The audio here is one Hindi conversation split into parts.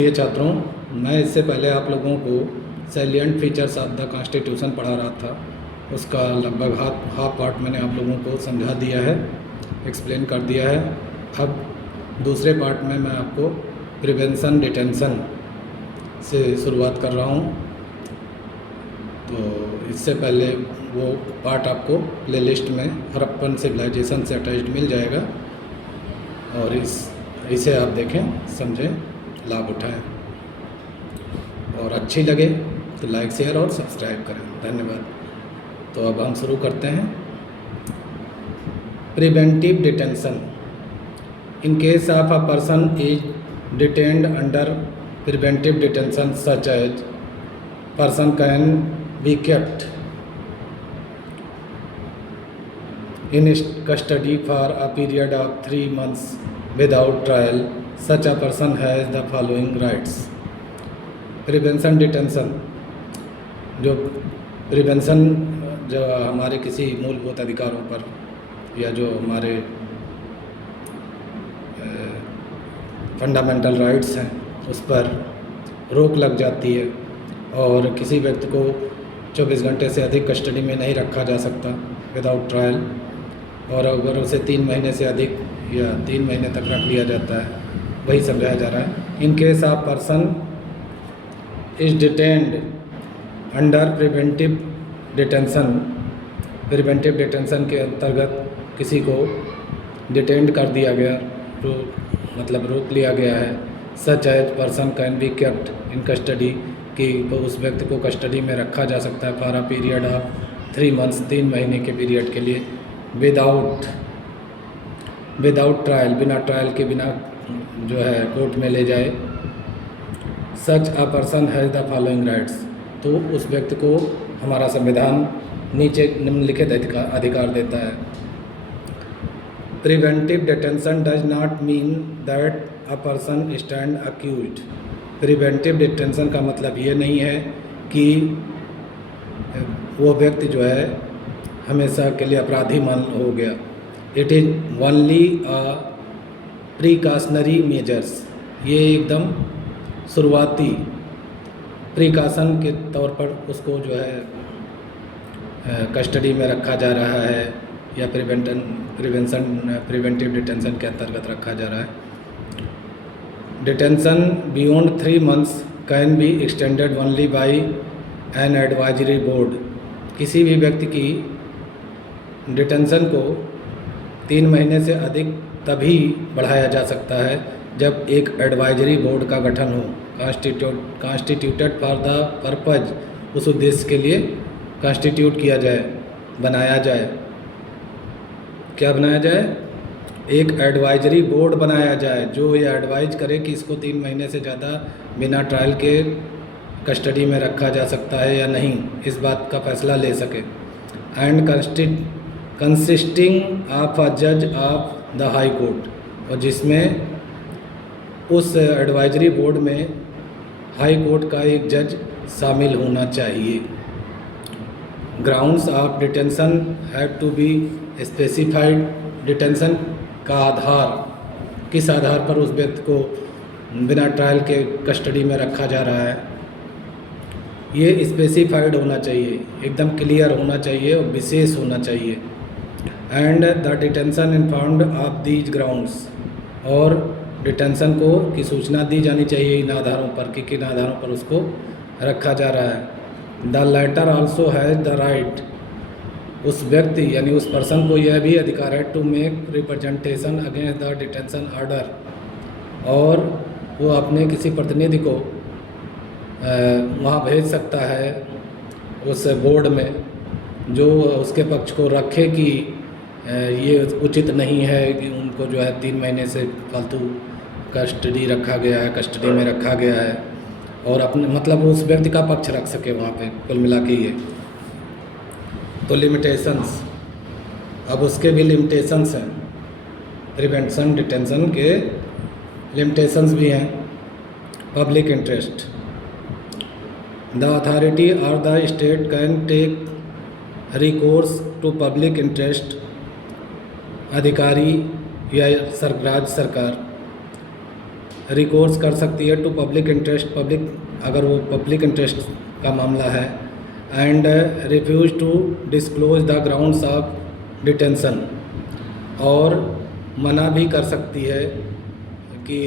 ये छात्रों, मैं इससे पहले आप लोगों को salient features of the constitution पढ़ा रहा था। उसका लगभग हाफ पार्ट मैंने आप लोगों को समझा दिया है, एक्सप्लेन कर दिया है। अब दूसरे पार्ट में मैं आपको प्रिवेंशन डिटेंशन से शुरुआत कर रहा हूँ। तो इससे पहले वो पार्ट आपको प्लेलिस्ट में हड़प्पन सिविलाइजेशन से अटैच्ड मिल जाएगा और इसे आप देखें, समझें, लाभ उठाएं और अच्छी लगे तो लाइक, शेयर और सब्सक्राइब करें। धन्यवाद। तो अब हम शुरू करते हैं। Preventive detention. In case of a person is detained under preventive detention such as person can be kept in custody for a period of 3 months without trial. Such a person has the following rights. Prevention detention, जो प्रिवेंशन जो हमारे किसी मूलभूत अधिकारों पर या जो हमारे फंडामेंटल राइट्स हैं उस पर रोक लग जाती है और किसी व्यक्ति को 24 घंटे से अधिक कस्टडी में नहीं रखा जा सकता विदाउट ट्रायल, और अगर उसे 3 महीने से अधिक या 3 महीने तक रख लिया जाता है, वही समझाया जा रहा है। इन case of person is detained under preventive detention, preventive detention के अंतर्गत किसी को डिटेन्ड कर दिया गया, मतलब रोक लिया गया है। Such as person can be kept in custody, कि उस व्यक्ति को कस्टडी में रखा जा सकता है for a period of 3 months, 3 महीने के पीरियड के लिए, विदाउट ट्रायल, बिना ट्रायल के, बिना जो है कोर्ट में ले जाए। Such a person has the following rights, तो उस व्यक्ति को हमारा संविधान नीचे निम्नलिखित अधिकार देता है। Preventive detention does not mean that a person stand accused. Preventive detention का मतलब ये नहीं है कि वो व्यक्ति जो है हमेशा के लिए अपराधी मान हो गया। It is only a precautionary measures, ये एकदम शुरुआती प्रिकॉशन के तौर पर उसको जो है कस्टडी में रखा जा रहा है या प्रिवेंटिव डिटेंशन के अंतर्गत रखा जा रहा है। Detention beyond 3 months can be extended only by an advisory board. किसी भी व्यक्ति की डिटेंशन को 3 महीने से अधिक तभी बढ़ाया जा सकता है जब एक एडवाइजरी बोर्ड का गठन हो, कॉन्स्टिट्यूटेड फॉर द पर्पज, उस उद्देश्य के लिए कॉन्स्टिट्यूट किया जाए, बनाया जाए। क्या बनाया जाए? एक एडवाइजरी बोर्ड बनाया जाए जो ये एडवाइज करे कि इसको 3 महीने से ज़्यादा बिना ट्रायल के कस्टडी में रखा जा सकता है या नहीं, इस बात का फैसला ले सके। एंड कंसिस्टिंग ऑफ अ जज ऑफ द हाई कोर्ट, और जिसमें उस एडवाइजरी बोर्ड में हाई कोर्ट का एक जज शामिल होना चाहिए। Grounds of detention have to be specified. Detention का आधार, किस आधार पर उस व्यक्ति को बिना ट्रायल के कस्टडी में रखा जा रहा है, ये स्पेसिफाइड होना चाहिए, एकदम क्लियर होना चाहिए और विशेष होना चाहिए। And the detention informed of these grounds, और डिटेंशन को की सूचना दी जानी चाहिए इन आधारों पर कि किन आधारों पर उसको रखा जा रहा है। The latter also has the right, उस व्यक्ति यानी उस पर्सन को यह भी अधिकार है to make representation against the detention order, और वो अपने किसी प्रतिनिधि को वहाँ भेज सकता है उस बोर्ड में जो उसके पक्ष को रखे कि ये उचित नहीं है कि उनको जो है 3 महीने से फालतू कस्टडी रखा गया है, कस्टडी में रखा गया है, और अपने मतलब उस व्यक्ति का पक्ष रख सके वहाँ पे। कुल मिला के ये तो लिमिटेशंस, अब उसके भी लिमिटेशंस हैं, प्रिवेंशन डिटेंशन के लिमिटेशंस भी हैं। पब्लिक इंटरेस्ट, द अथॉरिटी और the state can take recourse to public interest. अधिकारी या राज्य सरकार रिकोर्स कर सकती है टू पब्लिक इंटरेस्ट, पब्लिक अगर वो पब्लिक इंटरेस्ट का मामला है, and refuse to disclose the grounds of detention, और मना भी कर सकती है कि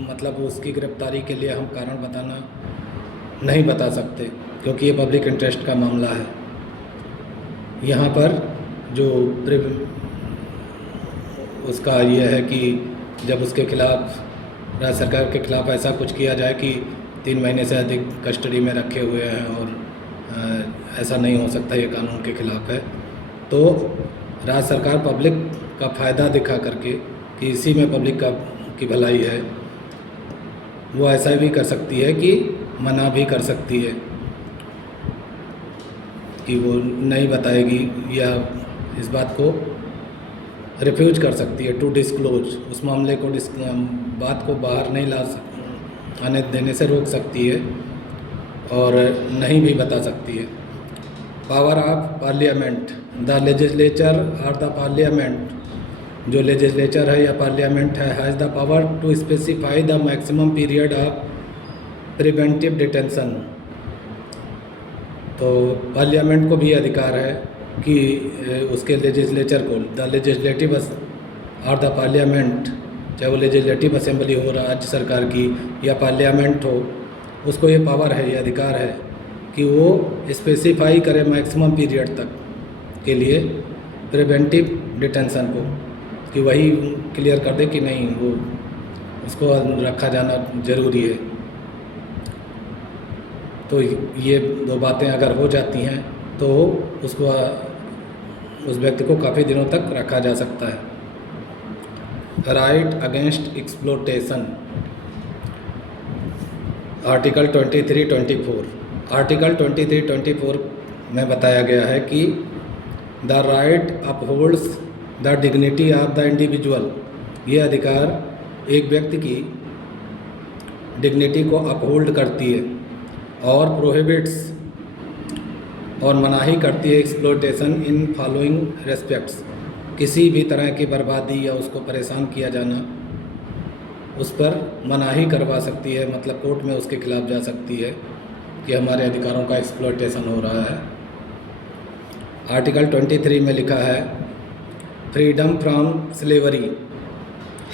मतलब उसकी गिरफ्तारी के लिए हम कारण बताना नहीं बता सकते क्योंकि ये पब्लिक इंटरेस्ट का मामला है। यहाँ पर जो उसका ये है कि जब उसके खिलाफ, राज्य सरकार के खिलाफ ऐसा कुछ किया जाए कि 3 महीने से अधिक कस्टडी में रखे हुए हैं और ऐसा नहीं हो सकता, ये कानून के खिलाफ है, तो राज्य सरकार पब्लिक का फ़ायदा दिखा करके कि इसी में पब्लिक की भलाई है, वो ऐसा भी कर सकती है कि मना भी कर सकती है कि वो नहीं बताएगी, या इस बात को रिफ्यूज कर सकती है टू डिस्क्लोज, उस मामले को बात को बाहर नहीं आने देने से रोक सकती है और नहीं भी बता सकती है। Power of parliament, the legislature और द पार्लियामेंट, जो लेजिस्लेचर है या पार्लियामेंट है, has the power to specify the maximum period of preventive detention. तो पार्लियामेंट को भी अधिकार है कि उसके लेजिस्लेचर को, द लेजिस्लेटिव और द पार्लियामेंट, चाहे वो लेजिस्लेटिव असेंबली हो राज्य सरकार की या पार्लियामेंट हो, उसको ये पावर है, ये अधिकार है कि वो स्पेसिफाई करे मैक्सिमम पीरियड तक के लिए प्रिवेंटिव डिटेंशन को, कि वही क्लियर कर दे कि नहीं वो उसको रखा जाना ज़रूरी है। तो ये 2 बातें अगर हो जाती हैं तो उसको, उस व्यक्ति को काफ़ी दिनों तक रखा जा सकता है। Right against exploitation, article 23-24, article 23-24 में बताया गया है कि the right upholds the dignity of the individual, ये अधिकार एक व्यक्ति की डिग्निटी को अपहोल्ड करती है और प्रोहिबिट्स, और मनाही करती है एक्सप्लोटेशन इन फॉलोइंग रेस्पेक्ट्स, किसी भी तरह की बर्बादी या उसको परेशान किया जाना, उस पर मनाही करवा सकती है, मतलब कोर्ट में उसके खिलाफ जा सकती है कि हमारे अधिकारों का एक्सप्लोटेशन हो रहा है। आर्टिकल 23 में लिखा है फ्रीडम फ्रॉम स्लेवरी,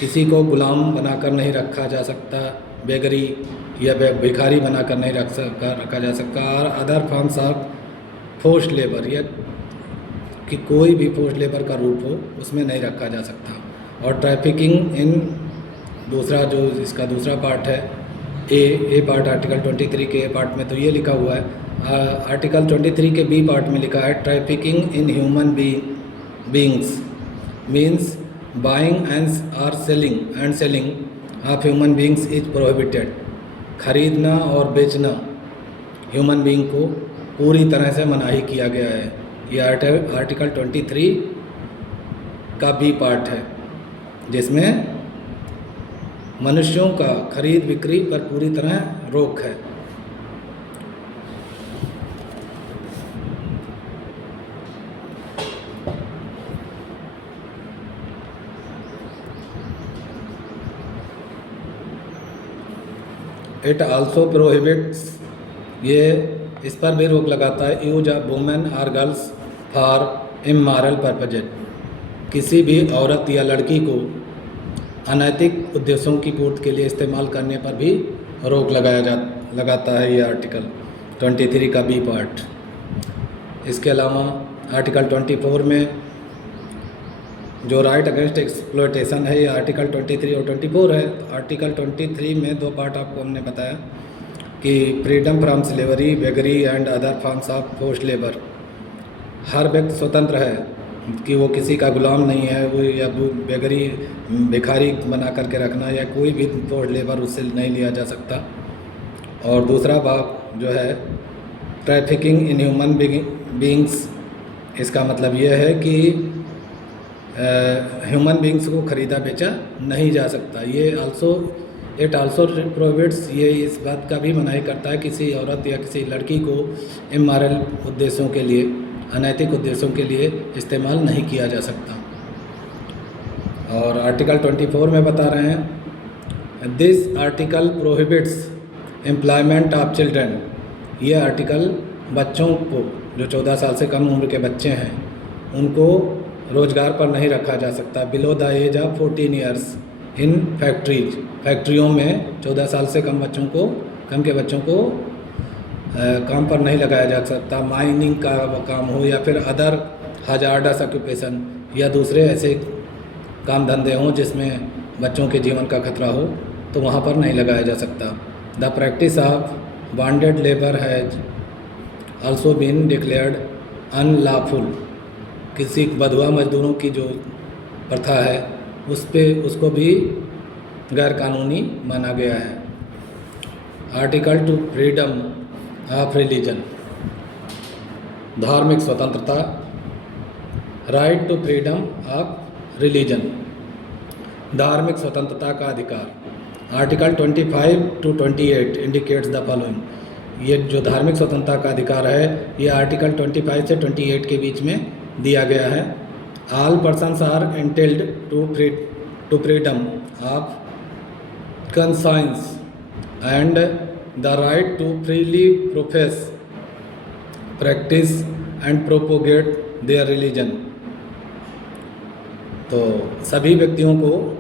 किसी को गुलाम बनाकर नहीं रखा जा सकता, बेगरी या भिखारी बनाकर नहीं रखा जा सकता, और other forms of forced labour, या कि कोई भी फोर्स्ड लेबर का रूप हो उसमें नहीं रखा जा सकता। और ट्रैफिकिंग इन, दूसरा जो इसका दूसरा पार्ट है, ए पार्ट आर्टिकल 23 के ए पार्ट में तो ये लिखा हुआ है, आर्टिकल 23 के बी पार्ट में लिखा है trafficking in human beings means buying और selling of human beings is prohibited, खरीदना और बेचना ह्यूमन बीइंग को पूरी तरह से मनाही किया गया है। ये आर्टिकल 23 का बी पार्ट है जिसमें मनुष्यों का खरीद बिक्री पर पूरी तरह रोक है। इट आल्सो प्रोहिबिट्स, ये इस पर भी रोक लगाता है, यूज ऑफ वुमेन और गर्ल्स फॉर इमॉरल पर्पजेज, किसी भी औरत या लड़की को अनैतिक उद्देश्यों की पूर्ति के लिए इस्तेमाल करने पर भी रोक लगाता है ये आर्टिकल 23 का बी पार्ट। इसके अलावा आर्टिकल 24 में जो राइट अगेंस्ट एक्सप्लॉयटेशन है, ये आर्टिकल 23 और 24 है। आर्टिकल 23 में 2 पार्ट आपको हमने बताया कि freedom from slavery, beggary and other forms of forced labour, हर व्यक्ति स्वतंत्र है कि वो किसी का गुलाम नहीं है, वो या बेगरी भिखारी बना करके रखना या कोई भी फोर्स्ड लेबर उससे नहीं लिया जा सकता। और दूसरा भाग जो है ट्रैफिकिंग इन ह्यूमन बीइंग्स, इसका मतलब ये है कि ह्यूमन बीइंग्स को ख़रीदा बेचा नहीं जा सकता। इट आल्सो प्रोहिबिट्स, ये इस बात का भी मनाही करता है किसी औरत या किसी लड़की को इमॉरल उद्देश्यों के लिए, अनैतिक उद्देश्यों के लिए इस्तेमाल नहीं किया जा सकता। और आर्टिकल 24 में बता रहे हैं this article prohibits employment of children. ये आर्टिकल बच्चों को, जो 14 साल से कम उम्र के बच्चे हैं, उनको रोज़गार पर नहीं रखा जा सकता below the age of 14 years in factories. फैक्ट्रियों में 14 साल से कम के बच्चों को काम पर नहीं लगाया जा सकता। माइनिंग का काम हो या फिर अदर हजार्डस ऑक्यूपेशन या दूसरे ऐसे काम धंधे हों जिसमें बच्चों के जीवन का खतरा हो, तो वहाँ पर नहीं लगाया जा सकता। The practice of bonded labour has also been declared unlawful. किसी बंधुआ मजदूरों की जो प्रथा है उसको भी गैर कानूनी माना गया है। आर्टिकल 2 फ्रीडम ऑफ रिलीजन, धार्मिक स्वतंत्रता। Right to freedom of religion, धार्मिक स्वतंत्रता का अधिकार। Article 25 to 28 indicates the following. ये जो धार्मिक स्वतंत्रता का अधिकार है, ये आर्टिकल 25 से 28 के बीच में दिया गया है। All persons are entitled to freedom of conscience and the right to freely profess, practice and propagate their religion. तो सभी व्यक्तियों को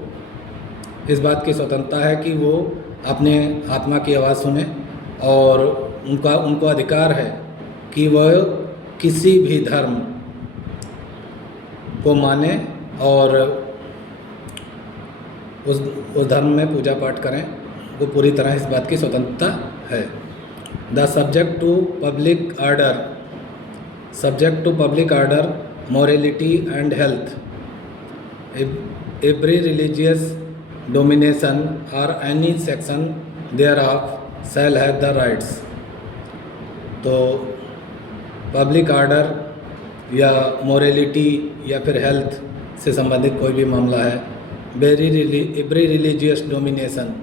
इस बात की स्वतंत्रता है कि वो अपने आत्मा की आवाज़ सुने, और उनको अधिकार है कि वह किसी भी धर्म को माने और उस धर्म में पूजा पाठ करें। वो पूरी तरह इस बात की स्वतंत्रता है। The subject to public order, morality and health, every religious domination और any section thereof shall have the rights। तो पब्लिक ऑर्डर या मोरलिटी या फिर हेल्थ से संबंधित कोई भी मामला है, एवरी रिलीजियस डोमिनेशन,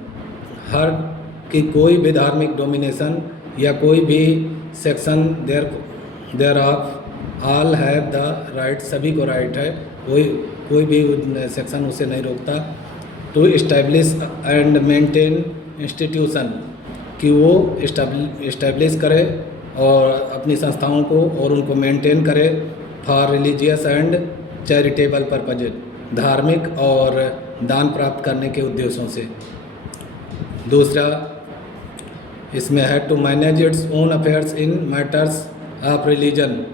हर की कोई भी धार्मिक डोमिनेशन या कोई भी section thereof all have the right, सभी को राइट है, कोई भी सेक्शन उसे नहीं रोकता। To establish and maintain institution, कि वो इस्टेब्लिश करे और अपनी संस्थाओं को और उनको मेंटेन करे for religious and charitable purpose, धार्मिक और दान प्राप्त करने के उद्देश्यों से। दूसरा इसमें है to manage its own affairs in matters of religion,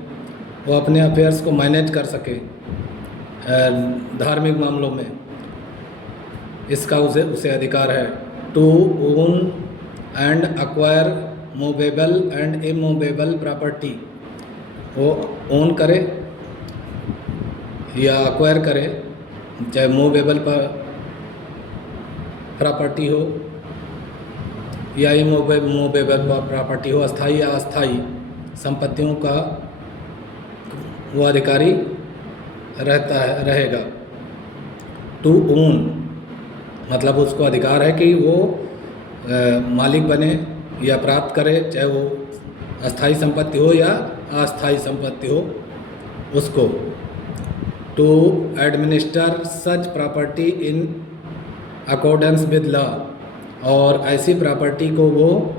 वो अपने अफेयर्स को मैनेज कर सके धार्मिक मामलों में, इसका उसे अधिकार है। To own and acquire movable and immovable property, वो ओन करे या एक्वायर करे, चाहे मूवेबल प्रॉपर्टी हो या इमूवेबल प्रॉपर्टी हो, अस्थाई या अस्थाई संपत्तियों का वो अधिकारी रहेगा। टू ओन मतलब उसको अधिकार है कि वो मालिक बने या प्राप्त करे, चाहे वो अस्थाई संपत्ति हो या अस्थाई संपत्ति हो उसको। To administer such property in accordance with law, और ऐसी प्रॉपर्टी को वो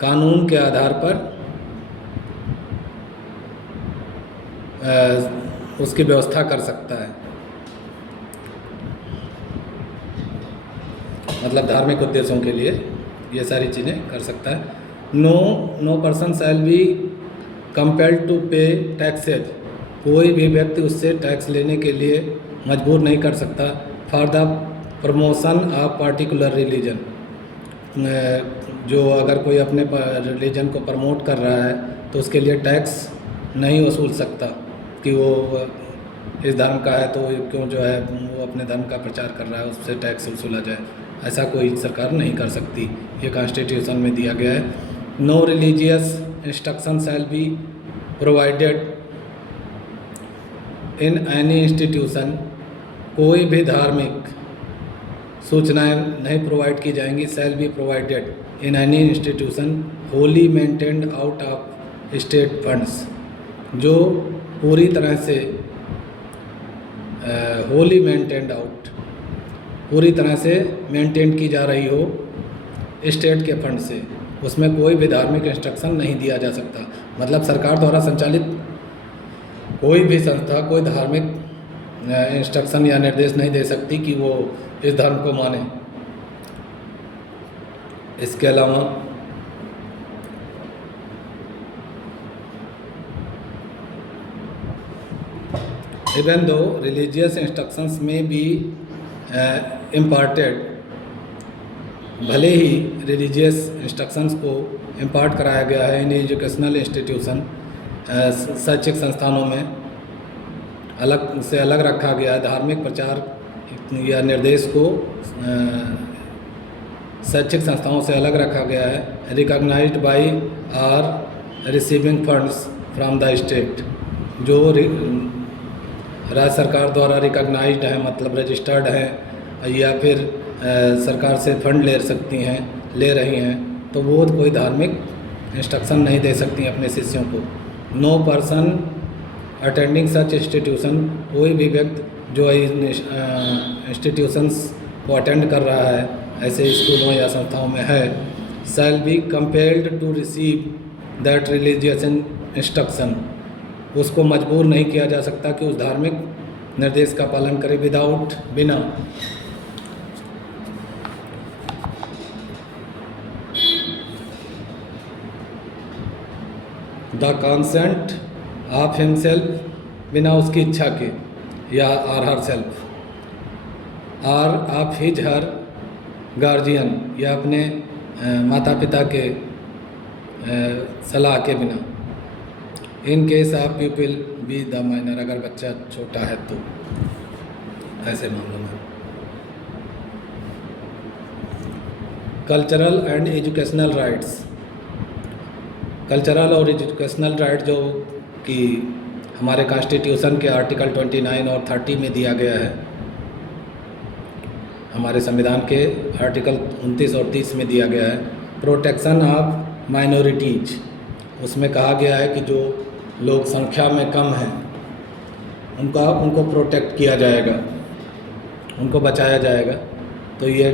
कानून के आधार पर उसकी व्यवस्था कर सकता है, मतलब धार्मिक उद्देश्यों के लिए ये सारी चीज़ें कर सकता है। No person shall be compelled to pay taxes, कोई भी व्यक्ति उससे टैक्स लेने के लिए मजबूर नहीं कर सकता। For the promotion of particular religion, जो अगर कोई अपने रिलीजन को प्रमोट कर रहा है तो उसके लिए टैक्स नहीं वसूल सकता कि वो इस धर्म का है तो क्यों जो है वो अपने धर्म का प्रचार कर रहा है उससे टैक्स वसूला जाए, ऐसा कोई सरकार नहीं कर सकती, ये कॉन्स्टिट्यूशन में दिया गया है। No religious instruction shall be provided in any institution, कोई भी धार्मिक सूचनाएं नहीं प्रोवाइड की जाएंगी। Shall be provided in any institution wholly maintained out of state funds, जो पूरी तरह से होली मेंटेन्ड आउट पूरी तरह से मेंटेन की जा रही हो स्टेट के फंड से, उसमें कोई भी धार्मिक इंस्ट्रक्शन नहीं दिया जा सकता। मतलब सरकार द्वारा संचालित कोई भी संस्था कोई धार्मिक इंस्ट्रक्शन या निर्देश नहीं दे सकती कि वो इस धर्म को माने। इसके अलावा even though religious instructions may be imparted, भले ही रिलीजियस इंस्ट्रक्शंस को इम्पार्ट कराया गया है इन एजुकेशनल इंस्टीट्यूशन, शैक्षिक संस्थानों में अलग रखा गया है, धार्मिक प्रचार या निर्देश को शैक्षिक संस्थाओं से अलग रखा गया है। Recognised by or receiving funds from the state, जो राज्य सरकार द्वारा रिकॉग्नाइज्ड है, मतलब रजिस्टर्ड है, या फिर सरकार से फंड ले रही हैं, तो वो कोई धार्मिक इंस्ट्रक्शन नहीं दे सकती अपने शिष्यों को। नो पर्सन अटेंडिंग सच इंस्टीट्यूशन, कोई भी व्यक्ति जो इंस्टीट्यूशंस को अटेंड कर रहा है ऐसे स्कूलों या संस्थाओं में है, shall be compelled to receive that religious instruction, उसको मजबूर नहीं किया जा सकता कि उस धार्मिक निर्देश का पालन करे बिना द कंसेंट ऑफ हिमसेल्फ, बिना उसकी इच्छा के, या or herself, or of his her guardian, या अपने माता पिता के सलाह के बिना। In case of people be the minor, अगर बच्चा छोटा है तो ऐसे मामलों में। Cultural and educational rights, cultural और एजुकेशनल राइट जो कि हमारे कॉन्स्टिट्यूशन के आर्टिकल 29 और 30 में दिया गया है, हमारे संविधान के आर्टिकल 29 और 30 में दिया गया है। प्रोटेक्शन ऑफ माइनॉरिटीज, उसमें कहा गया है कि जो लोग संख्या में कम हैं उनको प्रोटेक्ट किया जाएगा, उनको बचाया जाएगा। तो ये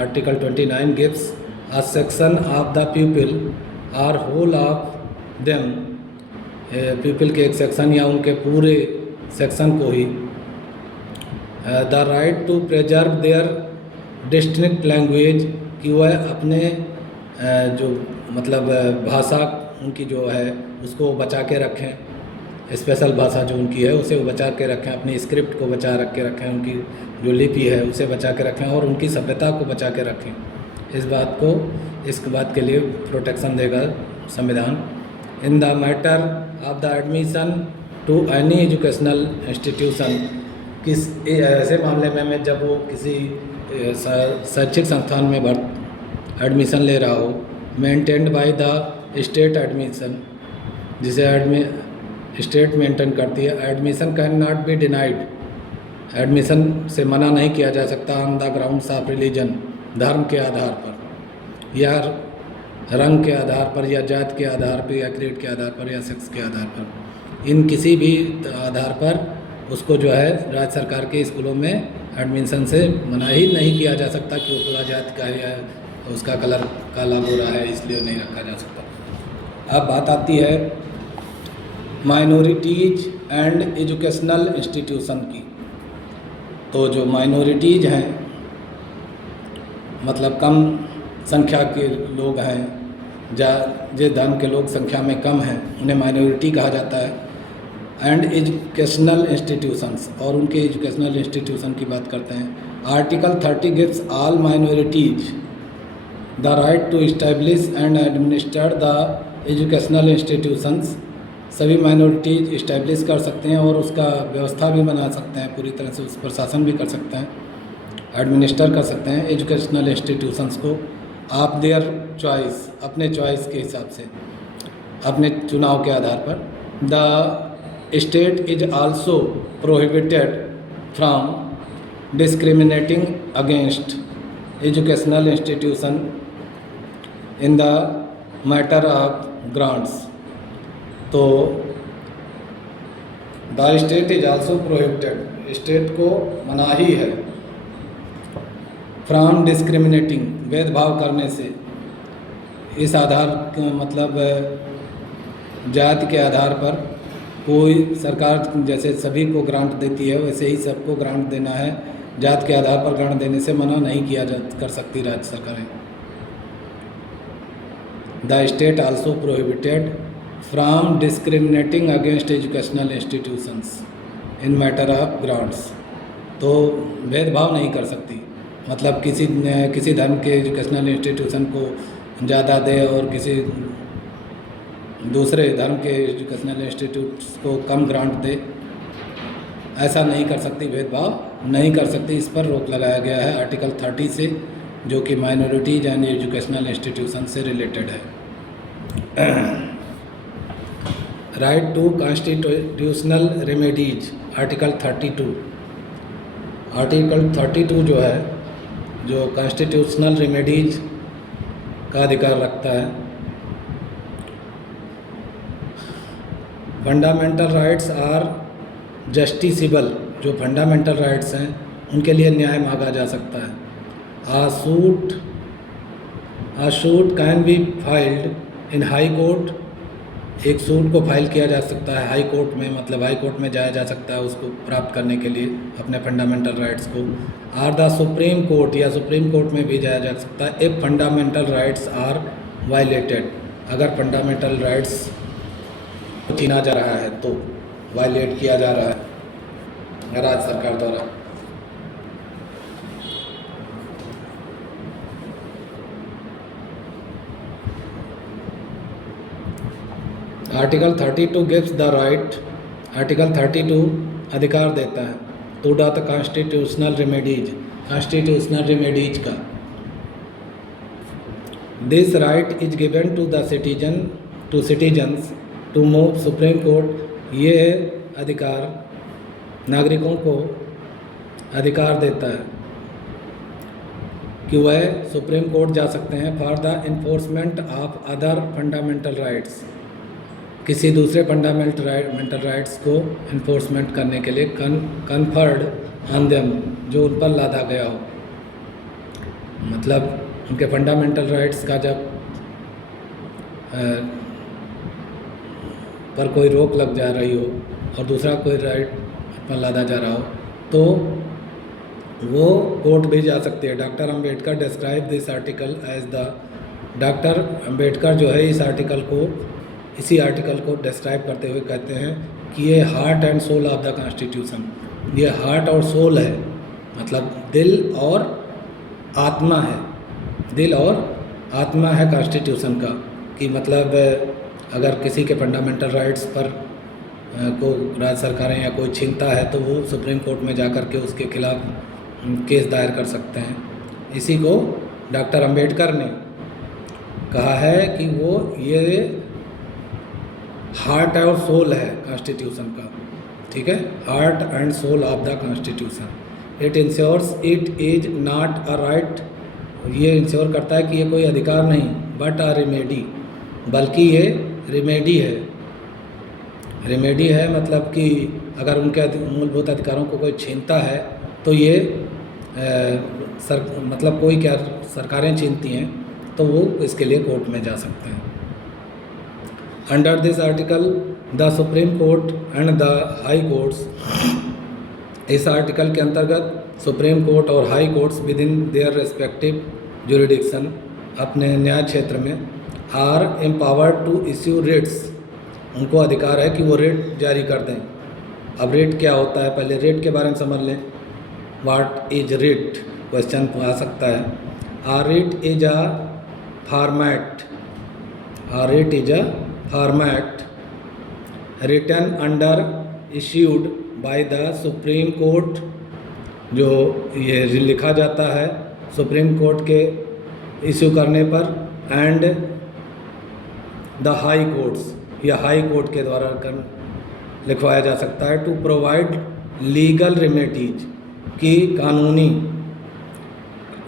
article 29 gives a section of the people are whole of them, people के एक सेक्शन या उनके पूरे सेक्शन को ही the right to preserve their distinct language, कि वह अपने जो मतलब भाषा उनकी जो है उसको बचा के रखें, स्पेशल भाषा जो उनकी है उसे वो बचा के रखें, अपनी स्क्रिप्ट को बचा के रखें, उनकी जो लिपि है उसे बचा के रखें और उनकी सभ्यता को बचा के रखें। इस बात के लिए प्रोटेक्शन देगा संविधान। In the matter of the admission to any educational institution, किस ऐसे मामले में जब वो किसी शैक्षिक संस्थान में एडमिशन ले रहा हो, maintained by the state admission, जिसे स्टेट मेंटेन करती है। Admission can not be denied, admission से मना नहीं किया जा सकता on the grounds of religion, धर्म के आधार पर या रंग के आधार पर या जात के आधार पर या क्रीड के आधार पर या सेक्स के आधार पर। इन किसी भी आधार पर उसको जो है राज्य सरकार के स्कूलों में एडमिशन से मना ही नहीं किया जा सकता कि वो पूरा जात का है या उसका कलर काला गोरा है इसलिए नहीं रखा जा सकता। अब बात आती है माइनॉरिटीज एंड एजुकेशनल इंस्टीट्यूशन की। तो जो माइनॉरिटीज हैं मतलब कम संख्या के लोग हैं, जिस धर्म के लोग संख्या में कम हैं उन्हें माइनॉरिटी कहा जाता है। एंड एजुकेशनल इंस्टीट्यूशंस, और उनके एजुकेशनल इंस्टीट्यूशन की बात करते हैं। Article 30 gives all minorities the right to establish and administer the educational institutions, सभी माइनॉरिटीज इस्टेब्लिश कर सकते हैं और उसका व्यवस्था भी बना सकते हैं, पूरी तरह से उस पर शासन भी कर सकते हैं, एडमिनिस्टर कर सकते हैं एजुकेशनल इंस्टीट्यूशंस को आप देयर चॉइस, अपने चॉइस के हिसाब से, अपने चुनाव के आधार पर। The state is also prohibited from discriminating against educational institution in the matter of grants. तो the state is also prohibited, state को मनाही है फ्रॉम डिस्क्रिमिनेटिंग, भेदभाव करने से, इस आधार मतलब जाति के आधार पर कोई सरकार जैसे सभी को ग्रांट देती है वैसे ही सबको ग्रांट देना है, जात के आधार पर ग्रांट देने से मना नहीं किया कर सकती राज्य सरकारें। The state also prohibited from discriminating against educational institutions in matter of grants. तो भेदभाव नहीं कर सकती, मतलब किसी धर्म के एजुकेशनल इंस्टीट्यूशन को ज़्यादा दे और किसी दूसरे धर्म के एजुकेशनल इंस्टीट्यूट्स को कम ग्रांट दे, ऐसा नहीं कर सकती, भेदभाव नहीं कर सकती। इस पर रोक लगाया गया है आर्टिकल 30 से, जो कि माइनॉरिटीज एंड एजुकेशनल इंस्टीट्यूशन से रिलेटेड है। Right to constitutional remedies, article 32। Article 32 जो है, जो कॉन्स्टिट्यूशनल रेमेडीज का अधिकार रखता है। फंडामेंटल राइट्स आर जस्टिसेबल, जो फंडामेंटल राइट्स हैं उनके लिए न्याय मांगा जा सकता है। A suit can be filed in High Court, एक सूट को फाइल किया जा सकता है हाई कोर्ट में, मतलब हाई कोर्ट में जाया जा सकता है उसको प्राप्त करने के लिए अपने फंडामेंटल राइट्स को। आर द सुप्रीम कोर्ट, या सुप्रीम कोर्ट में भी जाया जा सकता है if fundamental rights are violated, अगर फंडामेंटल राइट्स छीना जा रहा है तो, वायलेट किया जा रहा है राज्य सरकार द्वारा। Article 32 gives the right, article 32 अधिकार देता है to the constitutional remedies, constitutional remedies का। This right is given to the citizens to move Supreme Court, ये अधिकार नागरिकों को अधिकार देता है कि वह सुप्रीम कोर्ट जा सकते हैं for the enforcement of other fundamental rights, किसी दूसरे फंडामेंटल राइट्स को इन्फोर्समेंट करने के लिए, कन्फर्ड ऑन देम, जो उन पर लादा गया हो। मतलब उनके फंडामेंटल राइट्स का जब पर कोई रोक लग जा रही हो और दूसरा कोई राइट पर लादा जा रहा हो तो वो कोर्ट भी जा सकती है। Doctor Ambedkar describe this article as the, doctor Ambedkar जो है इसी आर्टिकल को डिस्क्राइब करते हुए कहते हैं कि ये heart and soul of the constitution, ये हार्ट और सोल है, मतलब दिल और आत्मा है, दिल और आत्मा है कॉन्स्टिट्यूशन का। कि मतलब अगर किसी के फंडामेंटल राइट्स पर को राज्य सरकारें या कोई छीनता है तो वो सुप्रीम कोर्ट में जा कर के उसके खिलाफ केस दायर कर सकते हैं। इसी को डॉक्टर अंबेडकर ने कहा है कि वो ये हार्ट और सोल है कॉन्स्टिट्यूशन का, ठीक है, heart and soul of the constitution. It ensures it is not a right, ये इंश्योर करता है कि ये कोई अधिकार नहीं, बट अ रेमेडी, बल्कि ये रेमेडी है। रेमेडी है मतलब कि अगर उनके मूलभूत अधिकारों को कोई छीनता है तो ये मतलब कोई क्या सरकारें छीनती हैं तो वो इसके लिए कोर्ट में जा सकते हैं। Under this article the supreme court and the high courts, इस आर्टिकल के अंतर्गत सुप्रीम कोर्ट और high courts within their respective jurisdiction, अपने न्याय क्षेत्र में, are empowered to issue writs, उनको अधिकार है कि वो रेट जारी कर दें। अब रेट क्या होता है, पहले रेट के बारे में समझ लें। व्हाट इज रेट, क्वेश्चन आ सकता है। A writ is a format, a writ is a format written under issued by the supreme Court, जो ये लिखा जाता है सुप्रीम कोर्ट के इश्यू करने पर, एंड द हाई कोर्ट्स, या हाई कोर्ट के द्वारा लिखवाया जा सकता है, टू प्रोवाइड लीगल रेमेडीज, की कानूनी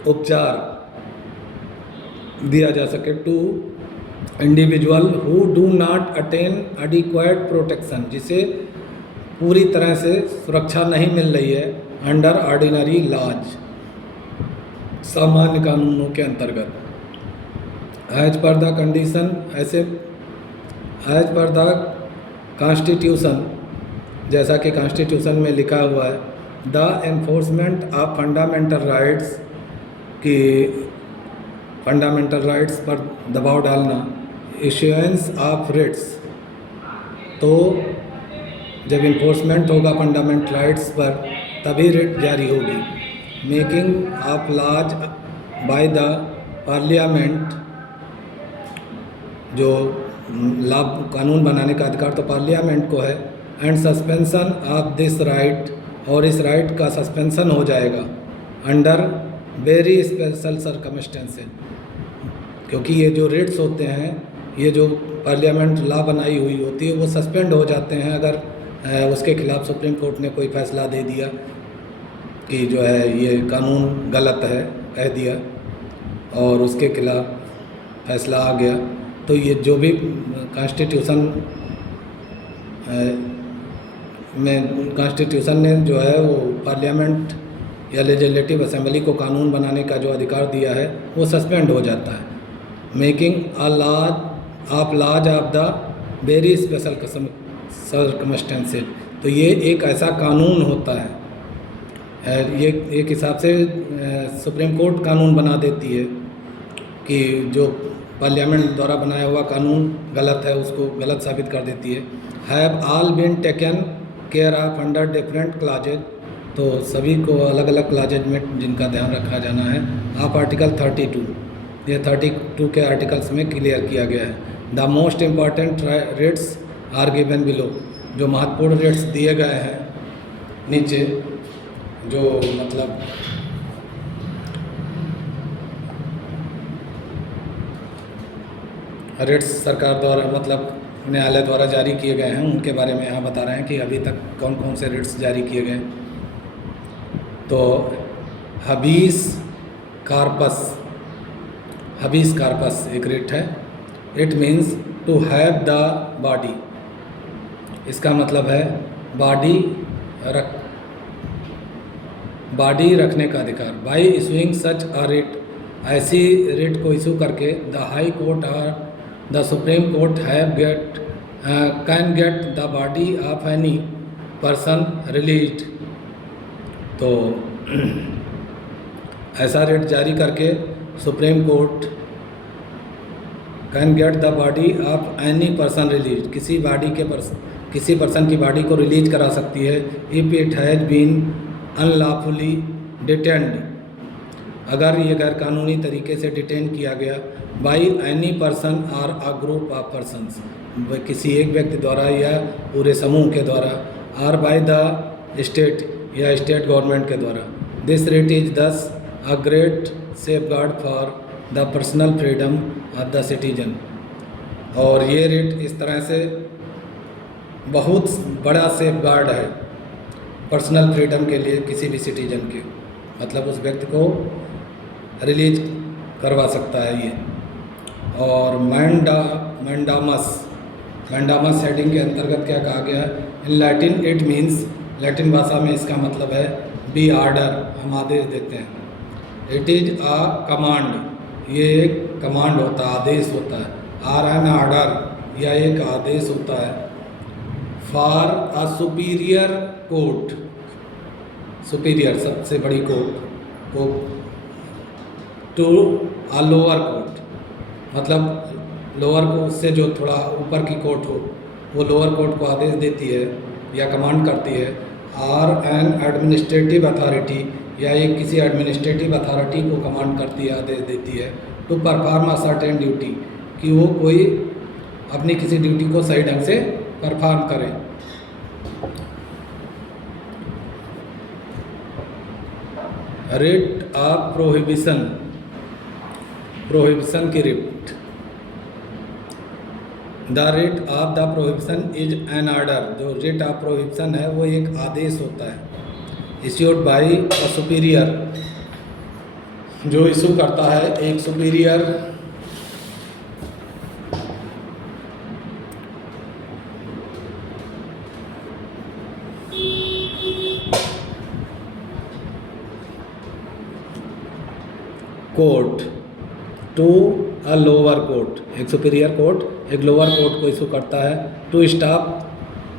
उपचार दिया जा सके, to individual who do not attain adequate protection, जिसे पूरी तरह से सुरक्षा नहीं मिल रही है अंडर ऑर्डिनरी लॉज, सामान्य कानूनों के अंतर्गत एज पर द कंडीशन, ऐसे एज पर द कॉन्स्टिट्यूशन, जैसा कि कॉन्स्टिट्यूशन में लिखा हुआ है, the enforcement of fundamental rights, कि फंडामेंटल राइट्स पर दबाव डालना, इश्यूएंस ऑफ रिट्स, तो जब इन्फोर्समेंट होगा फंडामेंटल राइट्स पर तभी रिट जारी होगी। Making of laws by the parliament, जो लॉ कानून बनाने का अधिकार तो पार्लियामेंट को है, and suspension of this right, और इस राइट का सस्पेंशन हो जाएगा अंडर वेरी स्पेशल सर्कमस्टेंसेस, क्योंकि ये जो रिट्स होते हैं, ये जो पार्लियामेंट लॉ बनाई हुई होती है, वो सस्पेंड हो जाते हैं अगर उसके खिलाफ सुप्रीम कोर्ट ने कोई फैसला दे दिया कि जो है ये कानून गलत है, कह दिया, और उसके खिलाफ फैसला आ गया, तो ये जो भी कॉन्स्टिट्यूशन ने जो है वो पार्लियामेंट या लेजिस्लेटिव असेंबली को कानून बनाने का जो अधिकार दिया है वो सस्पेंड हो जाता है। Making a laws of the very special circumstances, तो ये एक ऐसा कानून होता है, ये एक हिसाब से सुप्रीम कोर्ट कानून बना देती है कि जो पार्लियामेंट द्वारा बनाया हुआ कानून गलत है, उसको गलत साबित कर देती है। Have all been taken care of under different clauses, तो सभी को अलग अलग क्लाजेज में जिनका ध्यान रखा जाना है, आप आर्टिकल 32, ये 32 के आर्टिकल्स में क्लियर किया गया है। The most important writs are given below, जो महत्वपूर्ण रेट्स दिए गए हैं नीचे, जो मतलब रेट्स सरकार द्वारा मतलब न्यायालय द्वारा जारी किए गए हैं, उनके बारे में यहाँ बता रहे हैं कि अभी तक कौन कौन से रेट्स जारी किए गए। तो हबीस कार्पस एक रेट है। It means to have the body, इसका मतलब है बॉडी रखने का अधिकार। By issuing such a writ, ऐसी रेट को इशू करके द हाई कोर्ट और the supreme court can get the body of any person released, तो ऐसा रेट जारी करके supreme court can get the body of any person release, किसी पर्सन की बॉडी को रिलीज करा सकती है। If it has been unlawfully detained, अगर ये गैर कानूनी तरीके से डिटेन किया गया, बाई एनी पर्सन और अ ग्रुप ऑफ पर्सनस, किसी एक व्यक्ति द्वारा या पूरे समूह के द्वारा, और बाय द स्टेट या स्टेट गवर्नमेंट के द्वारा। दिस रेट इज दस a great safeguard for the personal freedom of the citizen, और ये रेट इस तरह से बहुत बड़ा सेफगार्ड है पर्सनल फ्रीडम के लिए किसी भी सिटीजन के, मतलब उस व्यक्ति को रिलीज करवा सकता है ये। और मैंडामस हेडिंग के अंतर्गत क्या कहा गया है? In Latin it means, Latin भाषा में इसका मतलब है बी आर्डर, हम आदेश देते हैं। इट इज अ कमांड, ये एक कमांड होता है, आदेश होता है। आर एन आर्डर, यह एक आदेश होता है। For a superior court, superior सबसे बड़ी कोर्ट को, टू अ लोअर कोर्ट, मतलब लोअर कोर्ट से जो थोड़ा ऊपर की कोर्ट हो, वो लोअर कोर्ट को आदेश देती है या कमांड करती है। और एन एडमिनिस्ट्रेटिव अथॉरिटी, या एक किसी एडमिनिस्ट्रेटिव अथॉरिटी को कमांड करती है, आदेश देती है, to perform a certain duty, कि वो कोई अपनी किसी ड्यूटी को सही ढंग से परफॉर्म करे। रेट ऑफ प्रोहिबिशन, प्रोहिबिशन की writ. The writ of the prohibition is an order, जो रेट ऑफ प्रोहिबिशन है वो एक आदेश होता है, इश्यूड बाई अ सुपीरियर, जो इशू करता है एक superior court to a lower court, एक सुपीरियर कोर्ट एक लोअर कोर्ट को इशू करता है to stop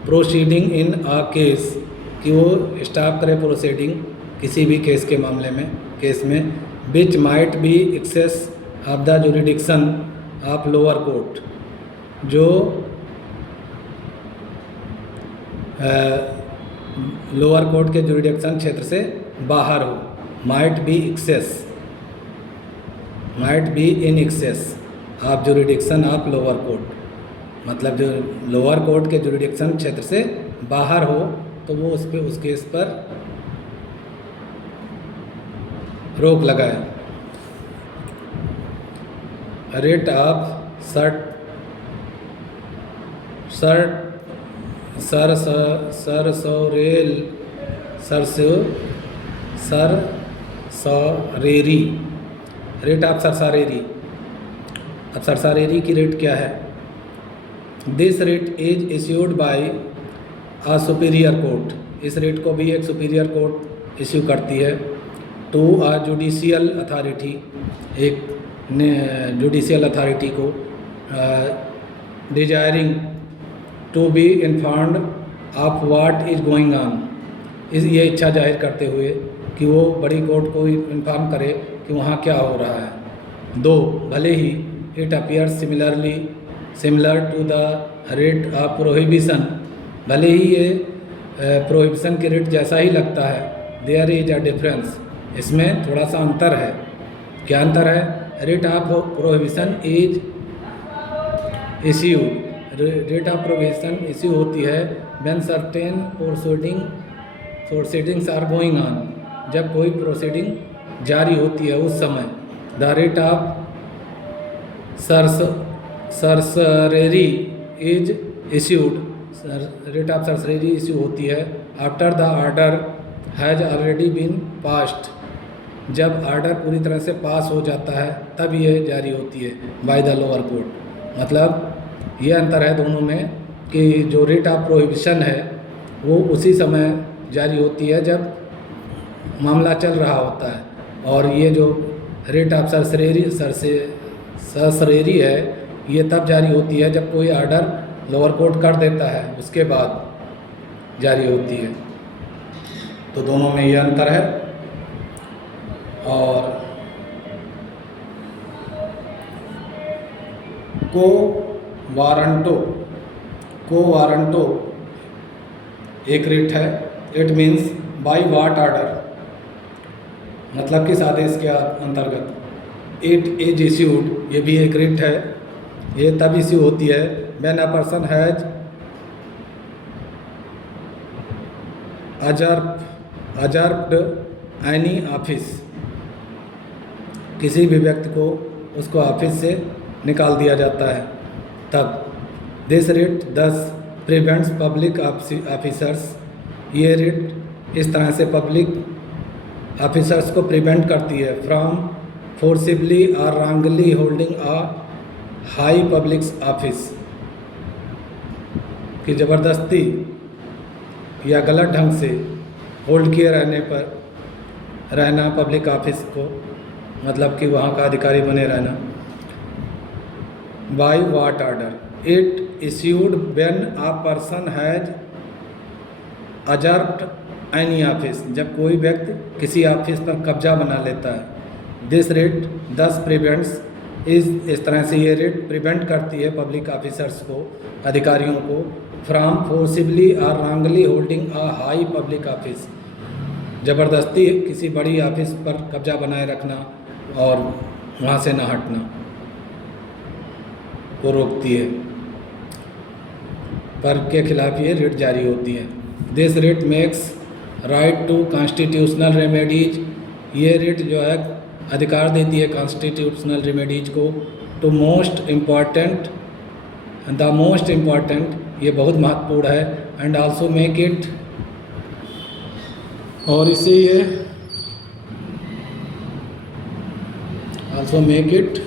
proceeding in a case, कि वो स्टॉप करे प्रोसीडिंग किसी भी केस के मामले में, केस में which might be excess of the jurisdiction of lower court, जो लोअर कोर्ट के जुरिडिक्शन क्षेत्र से बाहर हो। Might be excess, might be in excess of jurisdiction of lower court, मतलब जो लोअर कोर्ट के जुरिडिक्शन क्षेत्र से बाहर हो तो वो उस केस पर रोक लगाए। Writ of certiorari, writ of certiorari. अब सरसारेरी की रेट क्या है? This writ is issued by a superior court, इस रेट को भी एक सुपीरियर कोर्ट इश्यू करती है टू अ जुडिशियल अथॉरिटी, एक जुडिशियल अथॉरिटी को desiring to be informed of what is going on, ये इच्छा जाहिर करते हुए कि वो बड़ी कोर्ट को इन्फॉर्म करे कि वहाँ क्या हो रहा है। दो भले ही it appear similar to the writ of prohibition, भले ही ये प्रोहिबिशन के रेट जैसा ही लगता है, देयर इज अ डिफरेंस, इसमें थोड़ा सा अंतर है। क्या अंतर है? Writ of prohibition is issued, writ of prohibition issue होती है when certain proceedings are going on, जब कोई प्रोसीडिंग जारी होती है उस समय। The writ of certiorari is issued, writ of certiorari issue होती है after the order has already been passed, जब आर्डर पूरी तरह से पास हो जाता है तब ये जारी होती है बाय द लोअर कोर्ट। मतलब ये अंतर है दोनों में कि जो रेट ऑफ प्रोहिबिशन है वो उसी समय जारी होती है जब मामला चल रहा होता है, और ये जो रेट ऑफ सरसरेरी है ये तब जारी होती है जब कोई आर्डर लोअर कोर्ट कर देता है उसके बाद जारी होती है। तो दोनों में ये अंतर है। और को वारंटो एक रेट है, it means by what order, मतलब किस आदेश के अंतर्गत। इट इज इश्यूड, ये भी एक रेट है, ये तब इश्यू होती है when a person has usurped any office, किसी भी व्यक्ति को उसको ऑफिस से निकाल दिया जाता है तब। दिस रेट दस प्रिवेंट्स पब्लिक ऑफिसर्स, ये रेट इस तरह से पब्लिक ऑफिसर्स को प्रिवेंट करती है फ्रॉम फोर्सिबली और wrongly holding a high public office, कि ज़बरदस्ती या गलत ढंग से होल्ड किए रहना पब्लिक ऑफिस को, मतलब कि वहाँ का अधिकारी बने रहना। By what order, it issued when a person has usurped any office, जब कोई व्यक्ति किसी ऑफिस पर कब्जा बना लेता है। दिस रेट दस प्रिवेंट्स, इस तरह से ये रेट प्रिवेंट करती है पब्लिक ऑफिसर्स को, अधिकारियों को, फ्रॉम फोर्सिबली और wrongly holding a high public office, ज़बरदस्ती किसी बड़ी ऑफिस पर कब्जा बनाए रखना और वहाँ से ना हटना को रोकती है, पर के खिलाफ ये रेट जारी होती है। This writ makes right to constitutional remedies, ये रेट जो है अधिकार देती है कॉन्स्टिट्यूशनल रेमेडीज को। To most important, the most important, ये बहुत महत्वपूर्ण है। एंड आल्सो मेक इट, और इसे ये also make it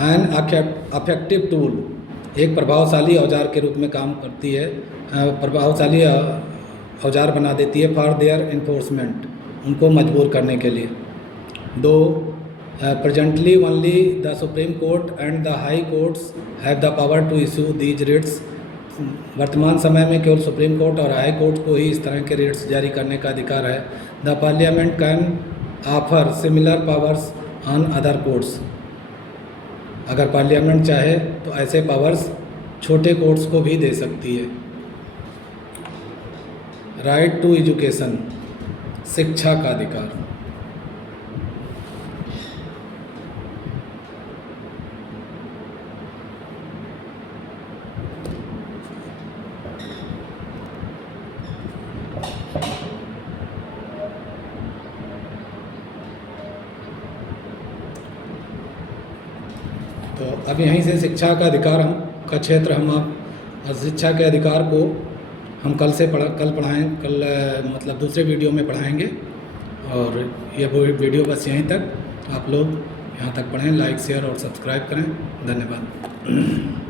an effective tool, एक प्रभावशाली औजार के रूप में काम करती है, प्रभावशाली औजार बना देती है फॉर देयर इन्फोर्समेंट, उनको मजबूर करने के लिए। 2, presently only the supreme court and the high courts have the power to issue these writs, वर्तमान समय में केवल सुप्रीम कोर्ट और हाई कोर्ट को ही इस तरह के रिट्स जारी करने का अधिकार है। The parliament can offer similar powers on other courts, अगर पार्लियामेंट चाहे तो ऐसे पावर्स छोटे कोर्ट्स को भी दे सकती है। राइट टू एजुकेशन, शिक्षा का अधिकार। तो अब यहीं से शिक्षा का अधिकार का क्षेत्र हम आप शिक्षा के अधिकार को हम कल मतलब दूसरे वीडियो में पढ़ाएंगे। और ये वीडियो बस यहीं तक, आप लोग यहाँ तक पढ़ें, लाइक शेयर और सब्सक्राइब करें। धन्यवाद।